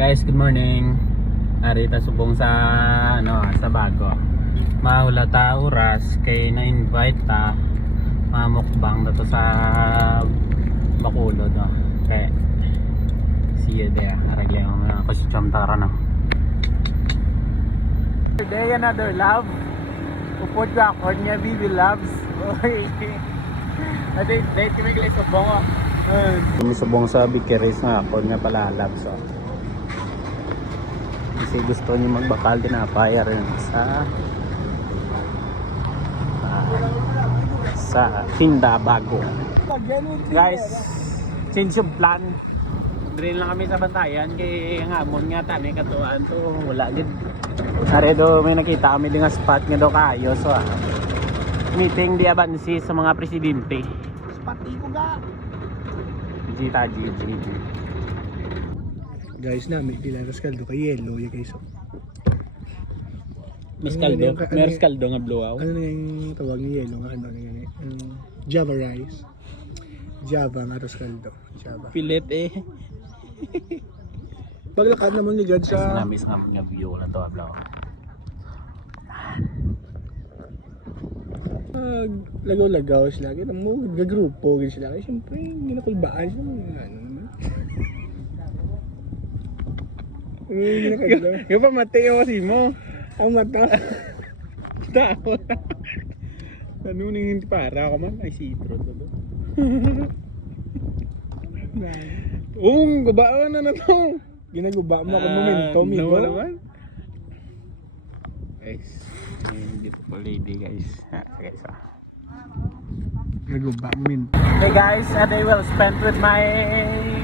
Guys, good morning. Arita subong sa sa bago. Mahula ta oras kay na-invite ta mamukbang dato sa Bacolod kay see you there. Aragle ang mga kusyam tara na. Today another love. Upod ka ako niya baby loves. Oy. Ate, date kami kay subong. Sumisubong sa Bikeris nga ako nga pala loves kasi gusto niyo magbakal din apaya rin sa Tinda Bago. Guys, change of plan. Drain lang kami sa Bantayan kay ngamon nga tani katuan to wala gid. Are do may nakita kami ding spot nga do kayo so meeting di abansi sa mga presidente. Spot ko ga. Gita GG. Guys na, may pilaras kaldo kay yellow yung guys. Mas kaldo, meron kaldo nga blue out. Ano na yung tawag ni yellow nga ano nga Java rice. Java nga tos kaldo. Java. Pilit eh. Paglakad naman ni God sa namis nga mga view na to blue. lagaw-lagaw sila. Kita mo, gagrupo sila. Kaya siyempre, ginakulbaan sila. Ano naman. Yung pa Mateo kasi mo. Ang mata. Tao. Ano nang hindi para ako man? Ay sitro to do. Gabaan na to. Ginaguba mo ako momentum. No naman. Guys, beautiful lady guys. Guys Ginaguba momentum. Hey guys, a day well spent with my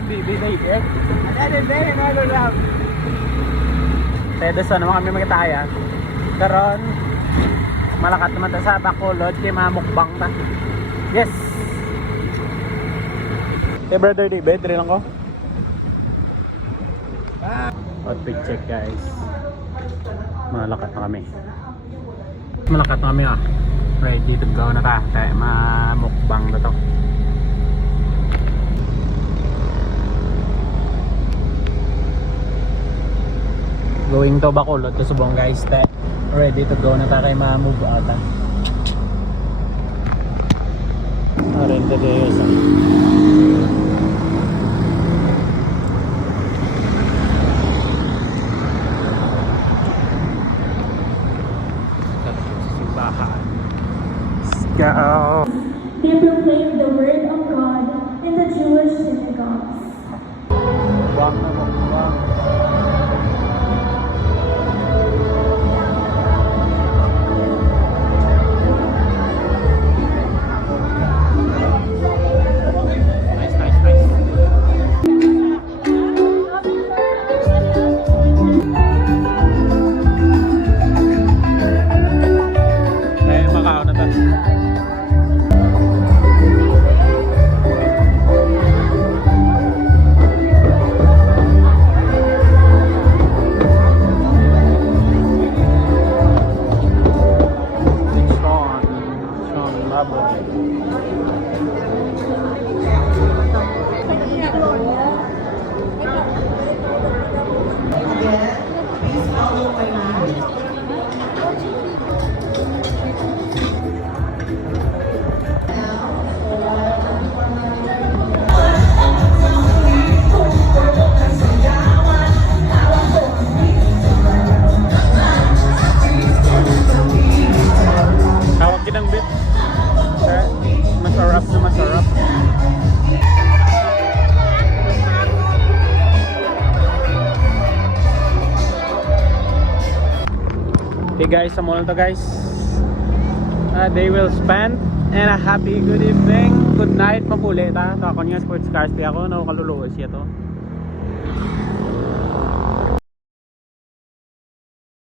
baby lady. And then another love. Pwede sa naman kami magkataya. Karon malakat naman ta sa Bacolod kay mamukbang ta. Yes. Hey brother David, rin lang ko. Outfit check guys. Malakat na kami. Malakat na kami ready to go na ta. Kaya mamukbang na to. Going to Bacolod to Subong guys. Ready to go na ta kay ma-move out. Arin to guys. Simbahan. Let's go. They proclaim the word of God in the Jewish synagogues. Bang na bang. Okay guys, sa mall to guys. They will spend and a happy good evening. Good night, mapuli ta. Ako niya sports cars di ako, no kaluluwas siya to.